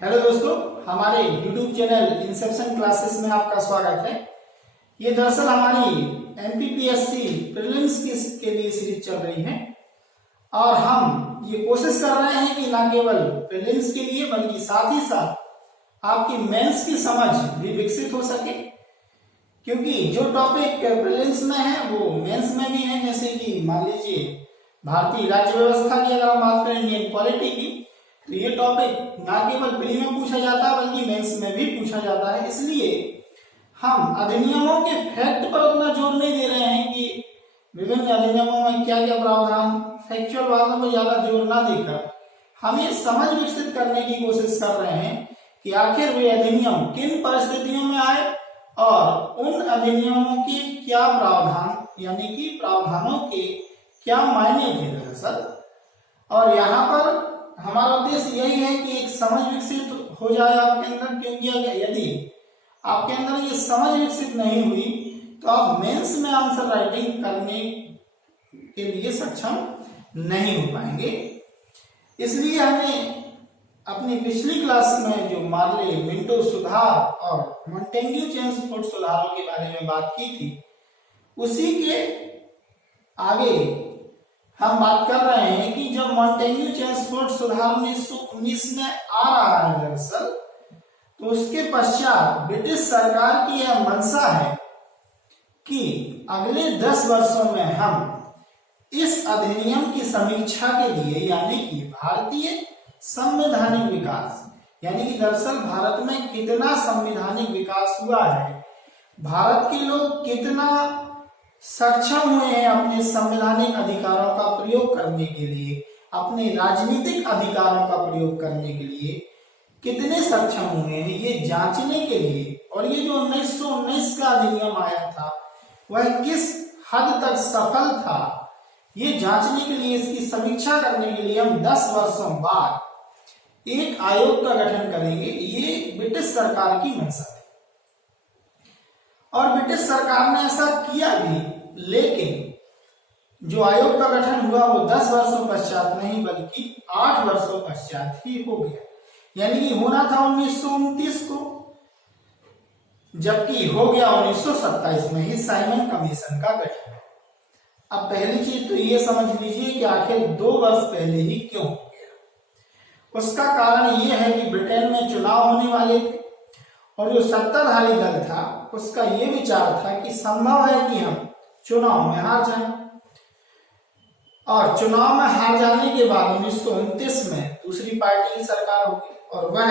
Hello दोस्तों, हमारे YouTube channel Inception classes में आपका स्वागत है। ये दरअसल हमारी एमपीपीएससी प्रीलिम्स के लिए सीरीज चल रही है और हम ये कोशिश कर रहे हैं कि न केवल प्रीलिम्स के लिए बल्कि साथ ही साथ आपकी मेंस की समझ भी विकसित हो सके, क्योंकि जो टॉपिक प्रीलिम्स में है वो मेंस में भी है। जैसे कि मान लीजिए भारतीय राज्य व्यवस्था की अगर हम बात करें, इंडियन पॉलिटी की, तो ये टॉपिक ना केवल प्री में पूछा जाता है बल्कि मेंस में भी पूछा जाता है। इसलिए हम अधिनियमों के फैक्ट पर उतना जोर नहीं दे रहे हैं कि विभिन्न अधिनियमों में क्या क्या प्रावधान, फैक्चुअल बातों पर ज्यादा जोर ना देकर हम ये समझ विकसित करने की कोशिश कर रहे हैं कि आखिर वे अधिनियम किन परिस्थितियों में आए और उन अधिनियमों के क्या प्रावधान, यानी कि प्रावधानों के क्या मायने थे दरअसल। और यहाँ पर हमारा उद्देश्य यही है कि एक समझ विकसित हो जाए आपके अंदर, क्योंकि यदि आपके अंदर ये समझ विकसित नहीं हुई तो आप मेंस में आंसर राइटिंग करने के लिए सक्षम नहीं हो पाएंगे। इसलिए हमने अपनी पिछली क्लास में जो मार्ले मिंटो सुधार और मॉन्टेग्यू चेम्सफोर्ड सुधारों के बारे में बात की थी, उसी के आगे हम बात कर रहे हैं कि जब मॉन्टेग्यू चेम्सफोर्ड सुधार 1919 में आ रहा है दरअसल, तो उसके पश्चात ब्रिटिश सरकार की यह मंशा है कि अगले 10 वर्षों में हम इस अधिनियम की समीक्षा के लिए, यानी कि भारतीय संवैधानिक विकास, यानी कि दरअसल भारत में कितना संवैधानिक विकास हुआ है, भारत के लोग कितना सक्षम हुए हैं अपने संवैधानिक अधिकारों का प्रयोग करने के लिए, अपने राजनीतिक अधिकारों का प्रयोग करने के लिए कितने सक्षम हुए हैं, ये जांचने के लिए, और ये जो 1919 का अधिनियम आया था वह किस हद तक सफल था, ये जांचने के लिए, इसकी समीक्षा करने के लिए हम 10 वर्षों बाद एक आयोग का गठन करेंगे। ये ब्रिटिश सरकार की मंशा थी और ब्रिटिश सरकार ने ऐसा किया भी, लेकिन जो आयोग का गठन हुआ वो 10 वर्षों पश्चात नहीं बल्कि 8 वर्षों पश्चात ही हो गया, यानी कि होना था 1929 को, जबकि हो गया 1927 में ही साइमन कमीशन का गठन। अब पहली चीज तो ये समझ लीजिए कि आखिर 2 वर्ष पहले ही क्यों हो गया। उसका कारण ये है कि ब्रिटेन में चुनाव होने वाले थे और जो सत्ताधारी दल था उसका ये विचार था कि संभव है कि हम चुनाव में हार जाएं, और चुनाव में हार जाने के बाद 1929 में दूसरी पार्टी की सरकार होगी और वह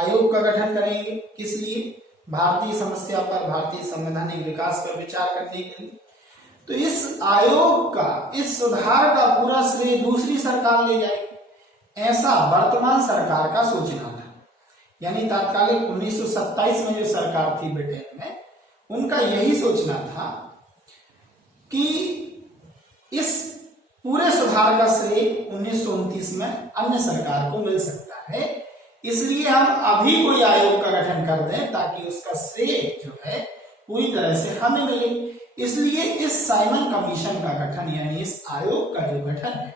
आयोग का गठन करेंगे। किस लिए? भारतीय समस्या पर, भारतीय संवैधानिक विकास पर विचार करने के लिए। तो इस आयोग का, इस सुधार का पूरा श्रेय दूसरी सरकार ले जाएगी, ऐसा वर्तमान सरकार का सोचना था। यानी तात्कालिक 1927 में जो सरकार थी ब्रिटेन में, उनका यही सोचना था कि इस पूरे सुधार का श्रेय 1929 में अन्य सरकार को मिल सकता है, इसलिए हम अभी कोई आयोग का गठन कर दें ताकि उसका श्रेय जो है पूरी तरह से हमें मिले। इसलिए इस साइमन कमीशन का गठन, यानी इस आयोग का जो गठन है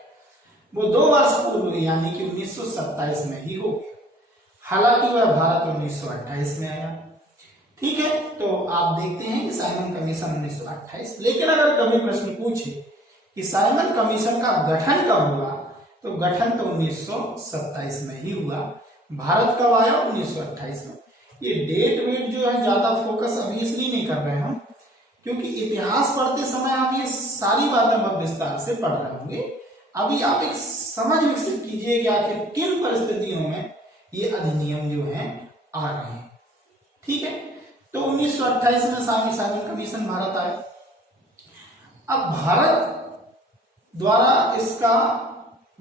वो 2 वर्ष पूर्व यानी कि 1927 में ही हो गया। हालांकि वह भारत 1928 में आया। ठीक है, तो आप देखते हैं कि साइमन कमीशन 1928। लेकिन अगर कभी प्रश्न पूछे कि साइमन कमीशन का गठन कब हुआ, तो गठन तो 1927 में ही हुआ। भारत कब आया? 1928 में। ये डेट वेट जो है ज्यादा फोकस अभी इसलिए नहीं कर रहे हम, क्योंकि इतिहास पढ़ते समय आप ये सारी बातें बहुत विस्तार से पढ़ रहे होंगे। अभी आप एक समझ विकसित कीजिए कि आखिर किन परिस्थितियों में ये अधिनियम जो है आ रहे हैं। ठीक है, तो 1928 में साइमन कमीशन भारत आया। अब भारत द्वारा इसका,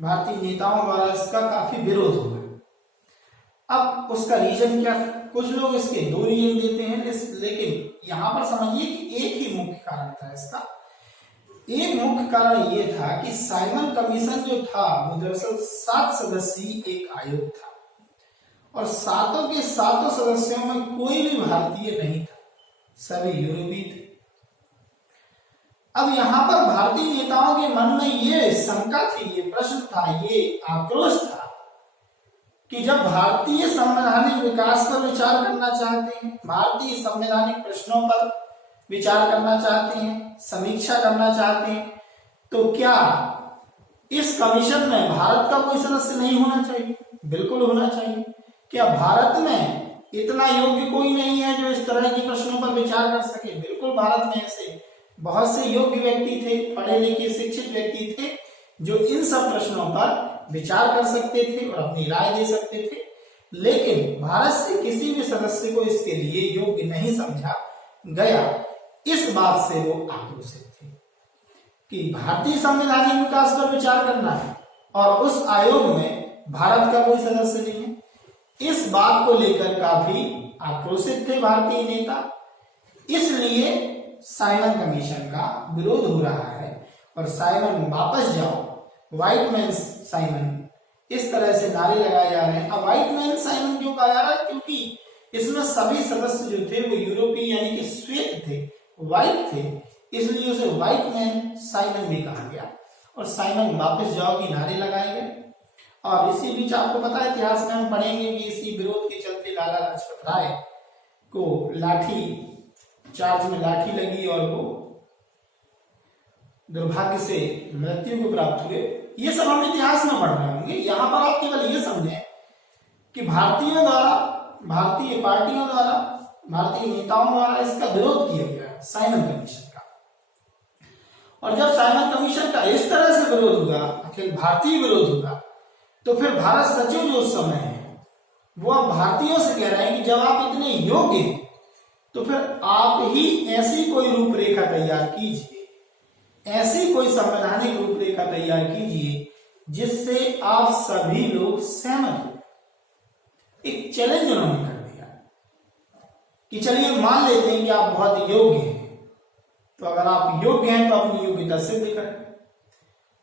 भारतीय नेताओं द्वारा इसका काफी विरोध हुआ। अब उसका रीजन क्या? कुछ लोग इसके 2 रीजन देते हैं, लेकिन यहां पर समझिए कि एक ही मुख्य कारण था इसका। एक मुख्य कारण ये था कि साइमन कमीशन जो था वो दरअसल 7 सदस्यीय एक आयोग था और सातों के सातों सदस्यों में कोई भी भारतीय नहीं था, सभी यूरोपीय थे। अब यहाँ पर भारतीय नेताओं के मन में ये शंका थी, ये प्रश्न था, ये आक्रोश था कि जब भारतीय संवैधानिक विकास पर विचार करना चाहते हैं, भारतीय संवैधानिक प्रश्नों पर विचार करना चाहते हैं, समीक्षा करना चाहते हैं, तो क्या इस कमीशन में भारत का कोई सदस्य नहीं होना चाहिए? बिल्कुल होना चाहिए। क्या भारत में इतना योग्य कोई नहीं है जो इस तरह के प्रश्नों पर विचार कर सके? बिल्कुल भारत में ऐसे बहुत से योग्य व्यक्ति थे, पढ़े लिखे शिक्षित व्यक्ति थे जो इन सब प्रश्नों पर विचार कर सकते थे और अपनी राय दे सकते थे, लेकिन भारत से किसी भी सदस्य को इसके लिए योग्य नहीं समझा गया। इस बात से वो आक्रोशित थे कि भारतीय संवैधानिक विकास पर विचार करना है और उस आयोग में भारत का कोई सदस्य नहीं है। इस बात को लेकर काफी आक्रोशित थे भारतीय नेता, इसलिए साइमन कमीशन का विरोध हो रहा है और साइमन वापस जाओ, व्हाइट मैन साइमन, इस तरह से नारे लगाए जा रहे हैं। अब व्हाइट मैन साइमन क्यों कहा जा रहा है? क्योंकि इसमें सभी सदस्य जो थे वो यूरोपीय यानी कि श्वेत थे, व्हाइट थे, इसलिए उसे व्हाइट मैन साइमन भी कहा गया और साइमन वापस जाओ की नारे लगाए गए। और इसी बीच आपको पता है, इतिहास में हम पढ़ेंगे कि इसी विरोध के चलते लाला लाजपत राय को लाठी चार्ज में लाठी लगी और वो दुर्भाग्य से मृत्यु को प्राप्त हुए। ये सब हम इतिहास में पढ़ रहे होंगे। यहाँ पर आप केवल ये समझें कि भारतीयों द्वारा, भारतीय पार्टियों द्वारा, भारतीय नेताओं द्वारा इसका विरोध किया गया साइमन कमीशन का। और जब साइमन कमीशन का इस तरह से विरोध हुआ, अखिल भारतीय विरोध हुआ, तो फिर भारत सचिव जो उस समय है वो अब भारतीयों से कह रहे हैं कि जब आप इतने योग्य हैं तो फिर आप ही ऐसी कोई रूपरेखा तैयार कीजिए, ऐसी कोई संवैधानिक रूपरेखा तैयार कीजिए जिससे आप सभी लोग सहमत हो। एक चैलेंज उन्होंने कर दिया कि चलिए मान लेते हैं कि आप बहुत योग्य हैं, तो अगर आप योग्य हैं तो अपनी योग्यता सिद्ध करें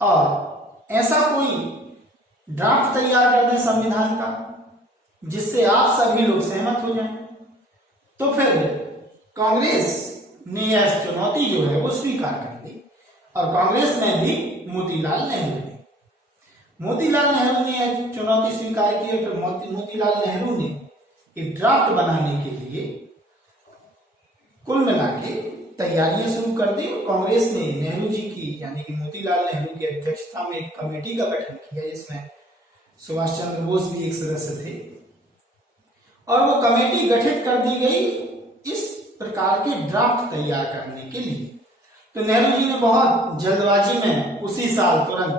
और ऐसा कोई ड्राफ्ट तैयार कर दें संविधान का जिससे आप सभी लोग सहमत हो जाएं। तो फिर कांग्रेस ने यह चुनौती जो है वो स्वीकार कर ली और कांग्रेस में भी मोतीलाल नेहरू ने यह चुनौती स्वीकार की। और फिर मोतीलाल नेहरू ने एक ड्राफ्ट बनाने के लिए कुल मिला के तैयारियां शुरू कर दी और कांग्रेस ने नेहरू जी की यानी कि मोतीलाल नेहरू की अध्यक्षता में एक कमेटी का गठन किया जिसमें सुभाष चंद्र बोस भी एक सदस्य थे और वो कमेटी गठित कर दी गई इस प्रकार के ड्राफ्ट तैयार करने के लिए। तो नेहरू जी ने बहुत जल्दबाजी में उसी साल तुरंत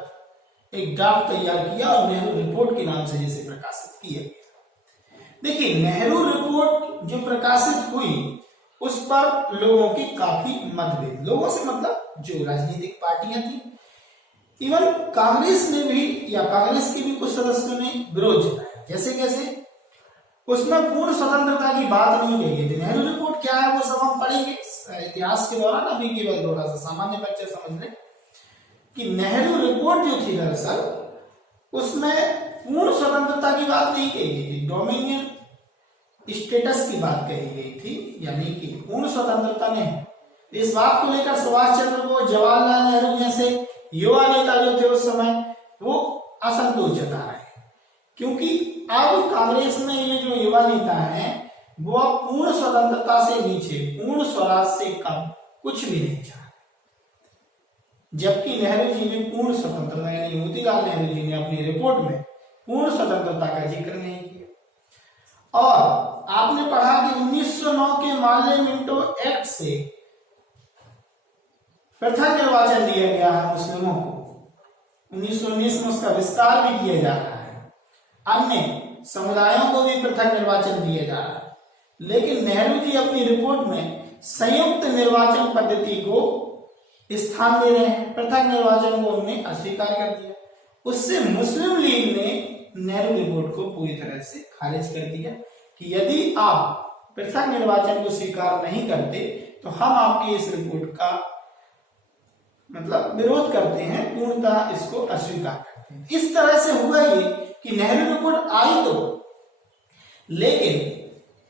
एक ड्राफ्ट तैयार किया और नेहरू रिपोर्ट के नाम से जिसे प्रकाशित किया गया। देखिए, नेहरू रिपोर्ट जो प्रकाशित हुई उस पर लोगों की काफी मतभेद, लोगों से मतलब जो राजनीतिक पार्टियां थी, इवन कांग्रेस ने भी या कांग्रेस के भी कुछ सदस्यों ने विरोध जताया। जैसे कैसे? उसमें पूर्ण स्वतंत्रता की बात नहीं कही गई। नेहरू रिपोर्ट क्या है वो सब हम पढ़ेंगे इतिहास के दौरान, अभी केवल थोड़ा सा सामान्य बच्चे समझ लें कि नेहरू रिपोर्ट जो थी दरअसल उसमें पूर्ण स्वतंत्रता की बात नहीं कही गई थी, डोमिनियन स्टेटस की बात कही गई थी, यानी कि पूर्ण स्वतंत्रता नहीं। इस बात को लेकर सुभाष चंद्र बोस, जवाहरलाल नेहरू जैसे युवा नेता जो थे उस समय वो असंतोष जता रहे हैं क्योंकि अब कांग्रेस में ये जो युवा नेता हैं वो अब पूर्ण स्वतंत्रता से नीचे, पूर्ण स्वराज से कम कुछ भी नहीं चाह रहे, जबकि नेहरू जी ने पूर्ण स्वतंत्रता यानी मोतीलाल नेहरू जी ने अपनी रिपोर्ट में पूर्ण स्वतंत्रता का जिक्र नहीं किया। और आपने पढ़ा कि 1909 के मार्ले मिंटो एक्ट से पृथक निर्वाचन दिया गया है मुस्लिमों को। 1919 में उसका विस्तार भी किया जा रहा है, अन्य समुदायों को भी पृथक निर्वाचन दिया जा रहा है, लेकिन नेहरू जी अपनी रिपोर्ट में संयुक्त निर्वाचन पद्धति को स्थान दे रहे हैं, पृथक निर्वाचन को उन्होंने अस्वीकार कर दिया। उससे मुस्लिम लीग ने नेहरू रिपोर्ट को पूरी तरह से खारिज कर दिया कि यदि आप पृथक निर्वाचन को स्वीकार नहीं करते तो हम आपकी इस रिपोर्ट का मतलब विरोध करते हैं, पूर्णतः इसको अस्वीकार करते हैं। इस तरह से हुआ ये कि नेहरू रिपोर्ट आई तो, लेकिन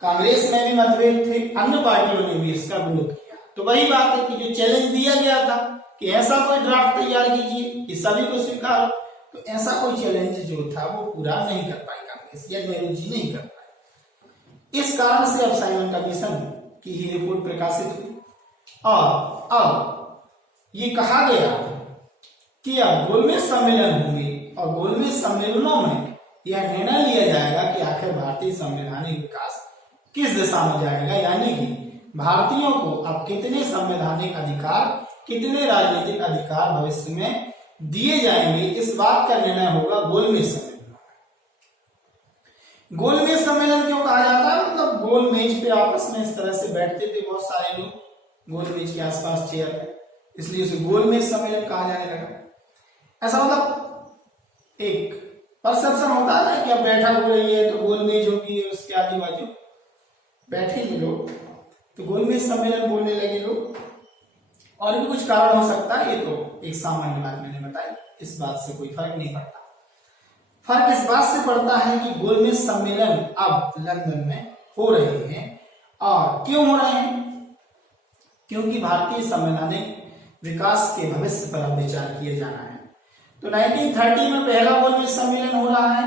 कांग्रेस में भी मतभेद थे, अन्य पार्टियों ने भी इसका विरोध किया। तो वही बात है कि जो चैलेंज दिया गया था कि ऐसा कोई ड्राफ्ट तैयार कीजिए कि सभी को स्वीकार हो, तो ऐसा कोई चैलेंज जो था वो पूरा नहीं कर पाई कांग्रेस। या नेहरू जी नहीं कर पाए। इस कारण से अब साइमन कमीशन की ही रिपोर्ट प्रकाशित हुई और अब ये कहा गया कि अब गोलमेज सम्मेलन होंगे और गोलमेज सम्मेलनों में यह निर्णय लिया जाएगा कि आखिर भारतीय संवैधानिक विकास किस दिशा में जाएगा, यानी कि भारतीयों को अब कितने संवैधानिक अधिकार, कितने राजनीतिक अधिकार भविष्य में दिए जाएंगे, इस बात का निर्णय होगा गोलमेज सम्मेलन। गोलमेज सम्मेलन क्यों कहा जाता है? मतलब गोल मेज पे आपस में इस तरह से बैठते थे बहुत सारे लोग गोल मेज के आसपास चेयर पे, इसलिए उसे गोलमेज सम्मेलन कहा जाने लगा। ऐसा मतलब एक परसेप्शन होता है ना कि अब बैठक हो रही है तो गोलमेज होगी, उसके आजू बाजू बैठेंगे लोग, तो गोलमेज सम्मेलन बोलने लगे लोग। और भी कुछ कारण हो सकता है, ये तो एक सामान्य बात मैंने बताई, इस बात से कोई फर्क नहीं पड़ता। फर्क इस बात से पड़ता है कि गोलमेज सम्मेलन अब लंदन में हो रहे हैं। और क्यों हो रहे हैं? क्योंकि भारतीय संवैधानिक विकास के भविष्य पर अब विचार किया जाना है। तो 1930 में पहला गोलमेज सम्मेलन हो रहा है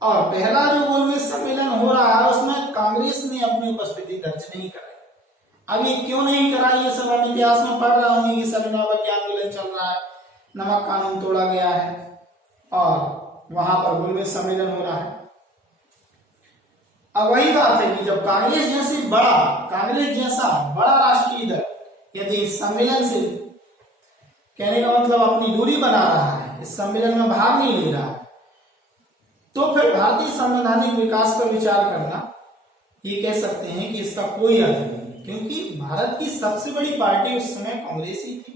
और पहला जो गोलमेज सम्मेलन हो रहा है उसमें कांग्रेस ने अपनी उपस्थिति दर्ज नहीं कराई। अब ये क्यों नहीं कराई, ये सब हम इतिहास में पढ़ रहे होंगे कि सविनय आंदोलन चल रहा है, नमक कानून तोड़ा गया है और वहां पर गोलमेज सम्मेलन हो रहा है। अब वही बात है कि जब कांग्रेस जैसा बड़ा राष्ट्रीय दल यदि इस सम्मेलन से, कहने का मतलब अपनी दूरी बना रहा है, इस सम्मेलन में भाग नहीं ले रहा है, तो फिर भारतीय संवैधानिक विकास पर विचार करना, ये कह सकते हैं कि इसका कोई अर्थ नहीं, क्योंकि भारत की सबसे बड़ी पार्टी उस समय कांग्रेस ही थी।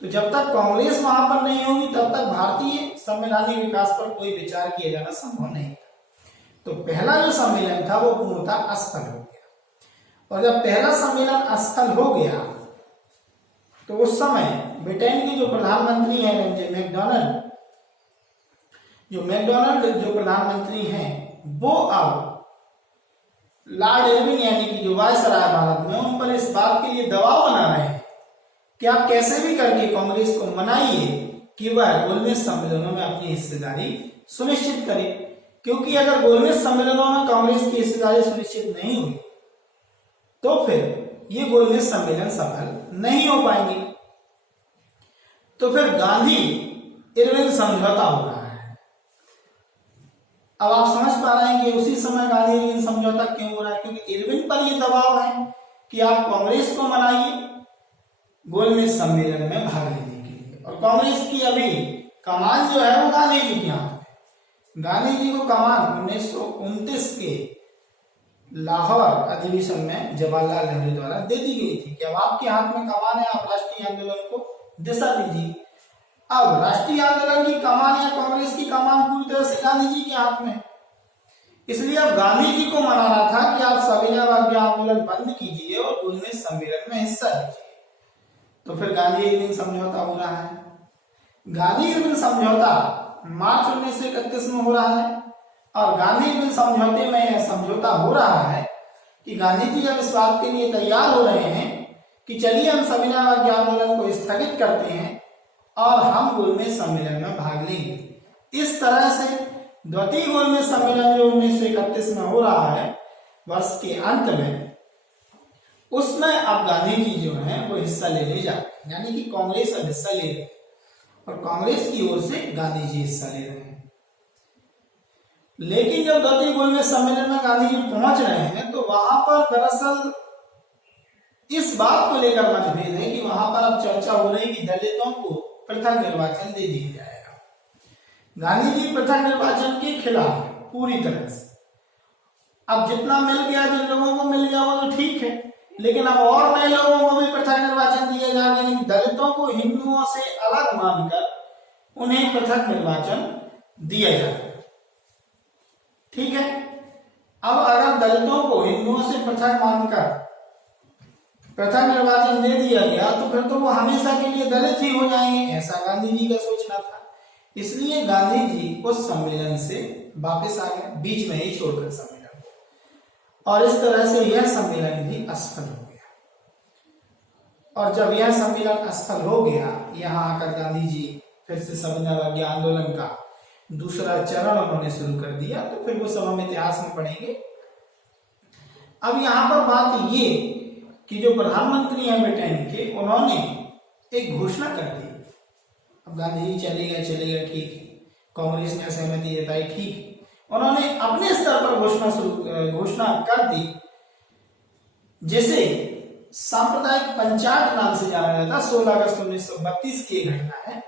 तो जब तक कांग्रेस वहां पर नहीं होगी तब तक भारतीय संवैधानिक विकास पर कोई विचार किया जाना संभव नहीं था। तो पहला जो सम्मेलन था वो पूर्णतः असफल हो गया। और जब पहला सम्मेलन असफल हो गया तो उस समय ब्रिटेन के जो प्रधानमंत्री हैं मैकडोनाल्ड जो प्रधानमंत्री हैं, वो अब लॉर्ड इरविन यानी कि जो वायसराय भारत में, उन पर इस बात के लिए दबाव बना रहे हैं कि आप कैसे भी करके कांग्रेस को मनाइए कि वह गोलमेज सम्मेलनों में अपनी हिस्सेदारी सुनिश्चित करे, क्योंकि अगर गोलमेज सम्मेलनों में कांग्रेस की हिस्सेदारी सुनिश्चित नहीं हुई तो फिर ये गोलमेज सम्मेलन सफल नहीं हो पाएंगे। तो फिर गांधी इरविन समझौता हो रहा है। अब आप समझ पा रहे हैं कि उसी समय गांधी इरविन समझौता क्यों हो रहा है, क्योंकि इरविन पर यह दबाव है कि आप कांग्रेस को मनाइए गोलमेज सम्मेलन में भाग लेने के लिए। और कांग्रेस की अभी कमान जो है वो गांधी जी के हाथ में। गांधी जी को कमान 1929 के लाहौर अधिवेशन में जवाहरलाल नेहरू द्वारा दे दी गई थी कि अब आपके हाथ में कमान है, आप राष्ट्रीय आंदोलन को दिशा दीजिए। अब राष्ट्रीय आंदोलन की कमान या कांग्रेस की कमान पूरी तरह से गांधी जी के हाथ में, इसलिए अब गांधी जी को मनाना था कि आप सविनय आंदोलन बंद कीजिए और गोलमेज सम्मेलन में हिस्सा लीजिए। तो फिर गांधी इरविन समझौता हो रहा है। गांधी इरविन समझौता मार्च 1931 में हो रहा है और गांधी इरविन समझौते में यह समझौता हो रहा है कि गांधी जी अब इस बात के लिए तैयार हो रहे हैं कि चलिए हम सविनय आंदोलन को स्थगित करते हैं और हम गोलमेज सम्मेलन में भाग लेंगे। इस तरह से द्वितीय गोलमेज सम्मेलन जो 1931 में हो रहा है वर्ष के अंत में, उसमें अब गांधी जी जो है वो हिस्सा लेने जा रहे हैं, यानी कि कांग्रेस अब हिस्सा ले रही है और कांग्रेस की ओर से गांधी जी हिस्सा ले रहे हैं। लेकिन जब द्वितीय गोलमेज सम्मेलन में गांधी जी पहुंच रहे हैं तो वहां पर दरअसल इस बात को लेकर मतभेद है कि वहां पर अब चर्चा हो रही कि दलितों को पृथक निर्वाचन दे दिया जाएगा। गांधी जी पृथक निर्वाचन के खिलाफ पूरी तरह से। अब जितना मिल गया, जिन लोगों को मिल गया वो तो ठीक है, लेकिन अब और नए लोगों को भी पृथक निर्वाचन दिया जाएगा, यानी दलितों को हिंदुओं से अलग मानकर उन्हें पृथक निर्वाचन दिया जाएगा। ठीक है। अब अगर दलितों को हिंदुओं से पृथक मानकर पृथक निर्वाचन दे दिया गया तो फिर तो वो हमेशा के लिए दलित ही हो जाएंगे, ऐसा गांधी जी का सोचना था। इसलिए गांधी जी उस सम्मेलन से वापस आ गए, बीच में ही छोड़कर सम्मेलन को, और इस तरह से यह सम्मेलन भी असफल हो गया। और जब यह सम्मेलन असफल हो गया, यहाँ आकर गांधी जी फिर से सविनय आंदोलन का दूसरा चरण उन्होंने शुरू कर दिया। तो फिर वो सब हम इतिहास में पढ़ेंगे। अब यहाँ पर बात ये कि जो प्रधानमंत्री हैं ब्रिटेन के, उन्होंने एक घोषणा कर दी। अब गांधी जी चले गए ठीक है, कांग्रेस ने सहमति जताई ठीक है, उन्होंने अपने स्तर पर घोषणा कर दी, जिसे सांप्रदायिक पंचायत नाम से जाना जाता। 16 अगस्त 1932 की घटना है।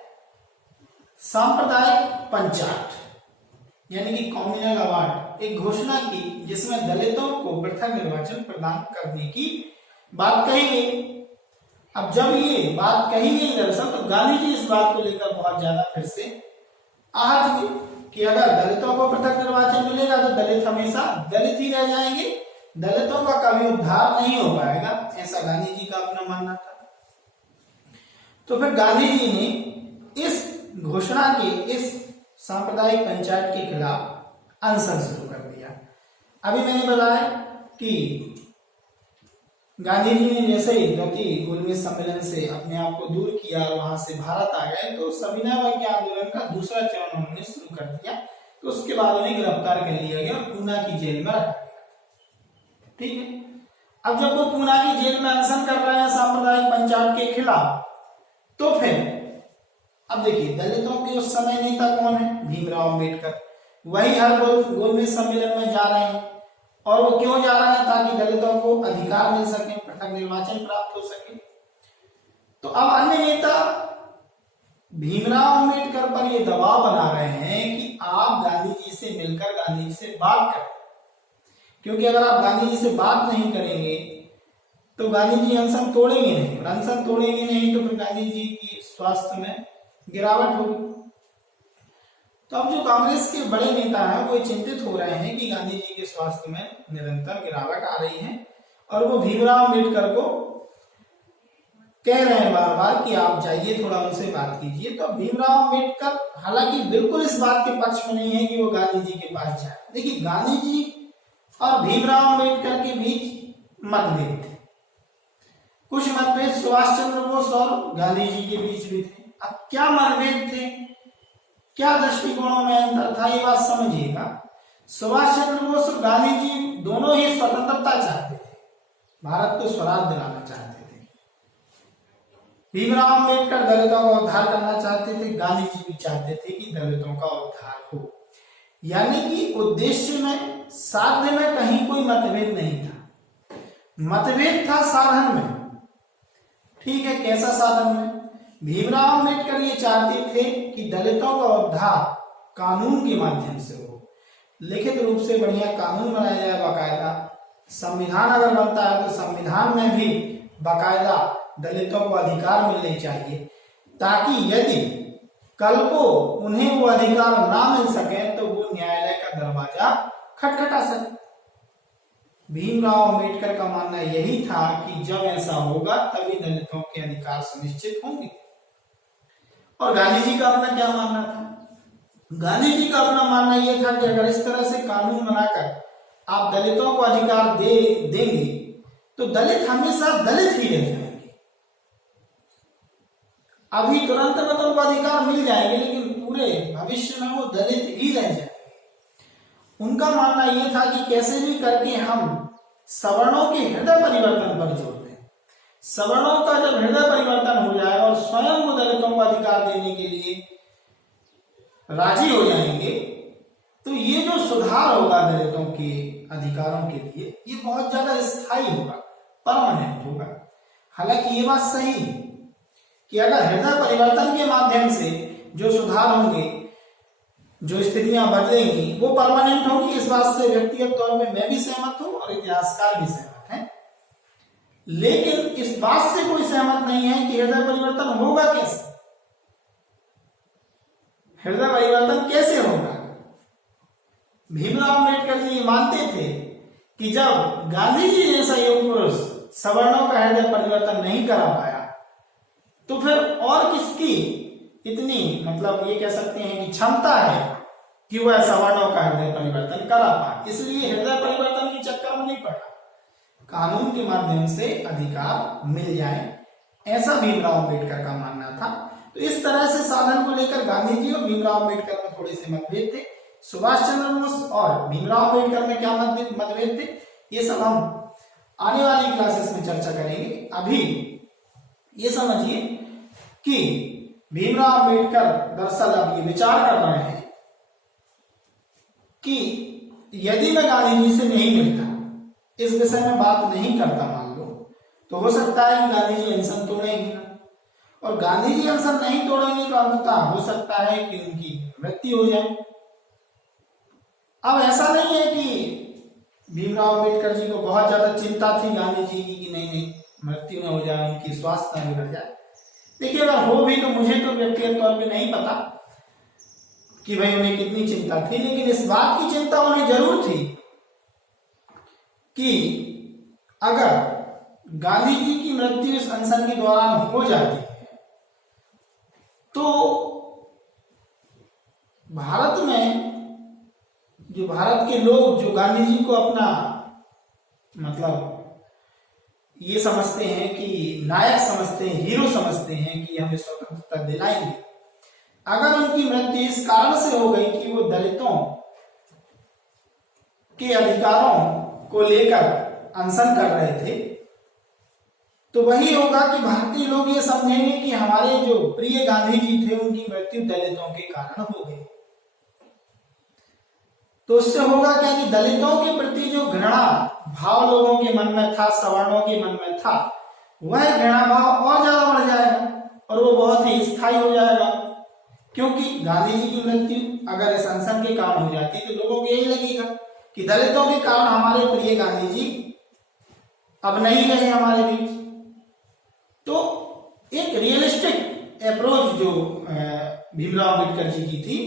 सांप्रदायिक पंचायत यानी कि कम्युनल अवार्ड, एक घोषणा की जिसमें दलितों को पृथक निर्वाचन प्रदान करने की बात कही गई। अब जब ये बात कही गई दरअसल, तो गांधी जी इस बात को लेकर बहुत ज्यादा फिर से आहत हुए कि अगर दलितों को पृथक निर्वाचन मिलेगा तो दलित हमेशा दलित ही रह जाएंगे, दलितों का कभी उद्धार नहीं हो पाएगा। ऐसा गांधी जी का अपना मानना था। तो फिर गांधी जी ने इस घोषणा के, इस सांप्रदायिक पंचायत के खिलाफ अनशन शुरू कर दिया। अभी मैंने बताया कि गांधी जी ने जैसे ही द्वितीय गोलमेज सम्मेलन से अपने आप को दूर किया, वहां से भारत आ गए, तो सविनय अवज्ञा आंदोलन का दूसरा चरण उन्होंने शुरू कर दिया। तो उसके बाद उन्हें गिरफ्तार कर लिया गया और पूना की जेल में रखा गया। ठीक है। अब जब वो पूना की जेल में अनशन कर रहे हैं सांप्रदायिक पंचायत के खिलाफ, तो फिर अब देखिए दलितों के उस समय नेता कौन है? भीमराव अम्बेडकर। वही हर गोलमेज सम्मेलन में जा रहे हैं। और वो क्यों जा रहे हैं? ताकि दलितों को अधिकार मिल सके, पृथक निर्वाचन प्राप्त हो सके। तो अब अन्य नेता भीमराव अम्बेडकर पर ये दबाव बना रहे हैं कि आप गांधी जी से मिलकर गांधी जी से बात करें, क्योंकि अगर आप गांधी जी से बात नहीं करेंगे तो गांधी जी अनशन तोड़ेंगे नहीं, और अनशन तोड़ेंगे नहीं तो फिर गांधी जी की स्वास्थ्य में गिरावट होगी। तो अब जो कांग्रेस के बड़े नेता हैं वो चिंतित हो रहे हैं कि गांधी जी के स्वास्थ्य में निरंतर गिरावट आ रही है, और वो भीमराव अम्बेडकर को कह रहे हैं बार बार कि आप जाइए, थोड़ा उनसे बात कीजिए। तो भीमराव अम्बेडकर हालांकि बिल्कुल इस बात के पक्ष में नहीं है कि वो गांधी जी के पास जाए। देखिए गांधी जी और भीमराव अम्बेडकर के बीच मतभेद थे। कुछ मतभेद सुभाष चंद्र बोस और गांधी जी के बीच भी थे। अब क्या मतभेद थे, क्या दृष्टिकोणों में अंतर था, ये बात समझिएगा। सुभाष चंद्र बोस और गांधी जी दोनों ही स्वतंत्रता चाहते थे, भारत को स्वराज दिलाना चाहते थे। भीमराव अम्बेडकर दलितों का उद्धार करना चाहते थे, गांधी जी भी चाहते थे कि दलितों का उद्धार हो। यानी कि उद्देश्य में, साध्य में कहीं कोई मतभेद नहीं था, मतभेद था साधन में। ठीक है, कैसा साधन में? भीमराव अम्बेडकर ये चाहते थे कि दलितों का उद्धार कानून के माध्यम से हो, लिखित रूप से बढ़िया कानून बनाया जाए, बाकायदा संविधान अगर बनता है तो संविधान में भी बाकायदा दलितों को अधिकार मिलने चाहिए, ताकि यदि कल को उन्हें वो अधिकार ना मिल सके तो वो न्यायालय का दरवाजा खटखटा सके। भीमराव अम्बेडकर का मानना यही था कि जब ऐसा होगा तभी दलितों के अधिकार सुनिश्चित होंगे। और गांधी जी का अपना क्या मानना था? गांधी जी का अपना मानना यह था कि अगर इस तरह से कानून बनाकर आप दलितों को अधिकार देंगे तो दलित हमेशा दलित ही रह जाएंगे। अभी तुरंत में तो उनको अधिकार मिल जाएंगे, लेकिन पूरे भविष्य में वो दलित ही रह जाएंगे। उनका मानना यह था कि कैसे भी करके हम सवर्णों के हृदय परिवर्तन पर जोर दें। सवर्णों का जब हृदय परिवर्तन हो जाए और स्वयं वो दलितों को अधिकार देने के लिए राजी हो जाएंगे, तो ये जो सुधार होगा दलितों के अधिकारों के लिए, ये बहुत ज्यादा स्थायी होगा, परमानेंट होगा। हालांकि ये बात सही कि अगर हृदय परिवर्तन के माध्यम से जो सुधार होंगे, जो स्थितियां बदलेंगी, वो परमानेंट होगी, इस बात से व्यक्तिगत तौर पे मैं भी सहमत हूं और इतिहासकार भी सहमत हैं। लेकिन इस बात से कोई सहमत नहीं है कि हृदय परिवर्तन होगा कैसे। हृदय परिवर्तन कैसे होगा? भीमराव अम्बेडकर जी मानते थे कि जब गांधी जी जैसा युग पुरुष सवर्णों का हृदय परिवर्तन नहीं करा पाया, तो फिर और किसकी इतनी, मतलब ये कह सकते हैं कि क्षमता है कि वह सवर्णों का हृदय परिवर्तन करा पाए। इसलिए हृदय परिवर्तन के चक्कर में नहीं पड़ा, कानून के माध्यम से अधिकार मिल जाए, ऐसा भीमराव अम्बेडकर का मानना था। तो इस तरह से साधन को लेकर गांधी जी और भीमराव अम्बेडकर में थोड़े से मतभेद थे। सुभाष चंद्र बोस और भीमराव अम्बेडकर में क्या मतभेद थे, ये सब हम आने वाली क्लासेस में चर्चा करेंगे। अभी ये समझिए कि भीमराव अम्बेडकर दरअसल अब ये विचार कर रहे हैं कि यदि मैं गांधी जी से नहीं मिलता, इस विषय में बात नहीं करता मान लो, तो हो सकता है कि गांधी जी अनशन तोड़ेंगे ना, और गांधी जी अनशन नहीं तोड़ेंगे तो अंततः हो सकता है कि उनकी मृत्यु हो जाए। अब ऐसा नहीं है कि भीमराव अम्बेडकर जी को बहुत ज्यादा चिंता थी गांधी जी की कि नहीं मृत्यु न हो जाए, उनकी स्वास्थ्य न बिगड़ जाए। देखिए अगर हो भी तो मुझे तो व्यक्तिगत तौर पे नहीं पता कि भाई उन्हें कितनी चिंता थी, लेकिन इस बात की चिंता उन्हें जरूर थी कि अगर गांधी जी की मृत्यु इस अनशन के दौरान हो जाती है तो भारत में जो भारत के लोग जो गांधी जी को अपना मतलब ये समझते हैं कि नायक समझते हैं, हीरो समझते हैं कि हमें स्वतंत्रता दिलाएंगे, अगर उनकी मृत्यु इस कारण से हो गई कि वो दलितों के अधिकारों को लेकर अनशन कर रहे थे, तो वही होगा कि भारतीय लोग ये समझेंगे कि हमारे जो प्रिय गांधी जी थे उनकी मृत्यु दलितों के कारण हो गई। तो उससे होगा क्या कि दलितों के प्रति जो घृणा भाव लोगों के मन में था, सवर्णों के मन में था, वह घृणा भाव और ज्यादा बढ़ जाएगा और वो बहुत ही स्थायी हो जाएगा। क्योंकि गांधी जी की मृत्यु अगर इस अनशन के कारण हो जाती तो लोगों को यही लगेगा कि दलितों के कारण हमारे प्रिय गांधी जी अब नहीं रहे हमारे बीच। तो एक रियलिस्टिक अप्रोच जो भीमराव अम्बेडकर जी की थी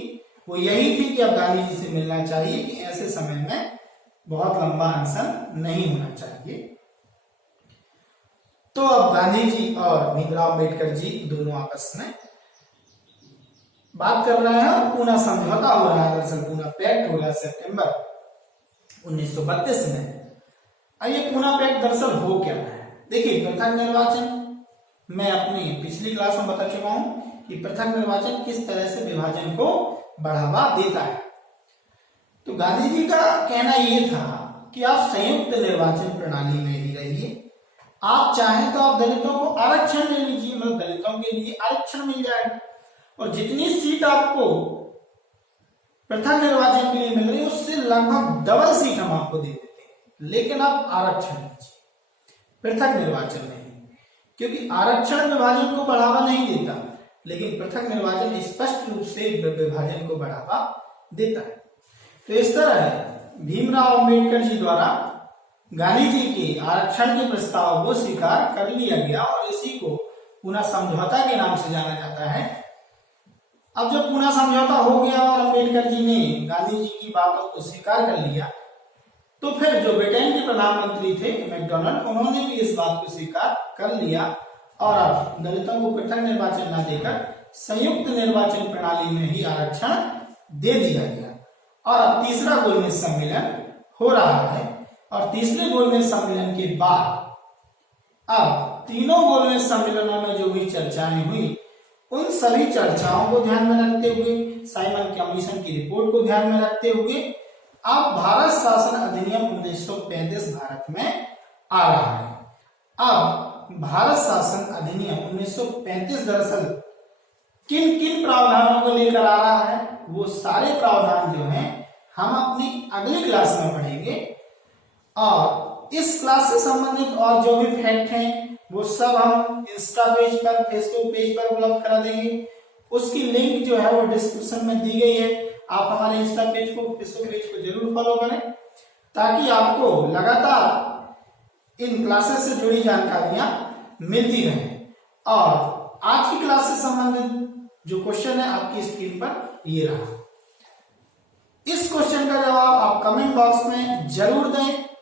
वो यही थी कि अब गांधी जी से मिलना चाहिए, कि ऐसे समय में बहुत लंबा अनशन नहीं होना चाहिए। तो अब गांधी जी और भीमराव अम्बेडकर जी दोनों आपस में बात कर रहे हैं और पूना समझौता हो रहा है, दरअसल पूना पैक्ट हो रहा है सितंबर 1932 में। अब ये पूना पैक्ट दरअसल हो क्या रहा है, देखिए पृथक निर्वाचन मैं अपनी पिछली क्लास में बता चुका हूं कि पृथक निर्वाचन किस तरह से विभाजन को बढ़ावा देता है। तो गांधी जी का कहना यह था कि आप संयुक्त निर्वाचन प्रणाली में ही रहिए, आप चाहें तो आप दलितों को आरक्षण ले लीजिए, मतलब दलितों के लिए आरक्षण मिल जाएगा और जितनी सीट आपको पृथक निर्वाचन के लिए मिल रही है उससे लगभग डबल सीट हम आपको दे देते हैं, लेकिन आप आरक्षण लीजिए, पृथक निर्वाचन नहीं। क्योंकि आरक्षण विभाजन को बढ़ावा नहीं देता, लेकिन पृथक निर्वाचन स्पष्ट रूप से विभाजन को बढ़ावा देता है। तो इस तरह भीमराव अम्बेडकर जी द्वारा गांधी जी के आरक्षण के प्रस्ताव को स्वीकार कर लिया गया और इसी को पूना समझौता के नाम से जाना जाता है। अब जब पूना समझौता हो गया और अम्बेडकर जी ने गांधी जी की बातों को स्वीकार कर लिया, तो फिर जो ब्रिटेन के प्रधानमंत्री थे मैकडोनाल्ड, उन्होंने भी इस बात को स्वीकार कर लिया और अब दलितों को पृथक निर्वाचन न देकर संयुक्त निर्वाचन प्रणाली में ही आरक्षण दे दिया गया। और अब तीसरा गोलमेज सम्मेलन हो रहा है और तीसरे गोलमेज सम्मेलन के बाद अब तीनों गोलमेज सम्मेलनों में जो भी चर्चाएं हुई उन सभी चर्चाओं को ध्यान में रखते हुए, साइमन कमीशन की रिपोर्ट को ध्यान में रखते हुए अब भारत शासन अधिनियम 1935 भारत में आ रहा है। अब भारत शासन अधिनियम 1935 दरअसल किन किन प्रावधानों को लेकर आ रहा है, वो सारे प्रावधान जो हैं हम अपनी अगली क्लास में पढ़ेंगे और इस क्लास से संबंधित और जो भी फैक्ट हैं वो सब हम इंस्टा पेज पर, फेसबुक पेज पर उपलब्ध करा देंगे। उसकी लिंक जो है वो डिस्क्रिप्शन में दी गई है, आप हमारे इंस्टा पेज को, फेसबुक पेज को जरूर फॉलो करें ताकि आपको लगातार इन क्लासेस से जुड़ी जानकारियां मिलती रहें। और आज की क्लास से संबंधित जो क्वेश्चन है आपकी स्क्रीन पर ये रहा। इस क्वेश्चन का जवाब आप कमेंट बॉक्स में जरूर दें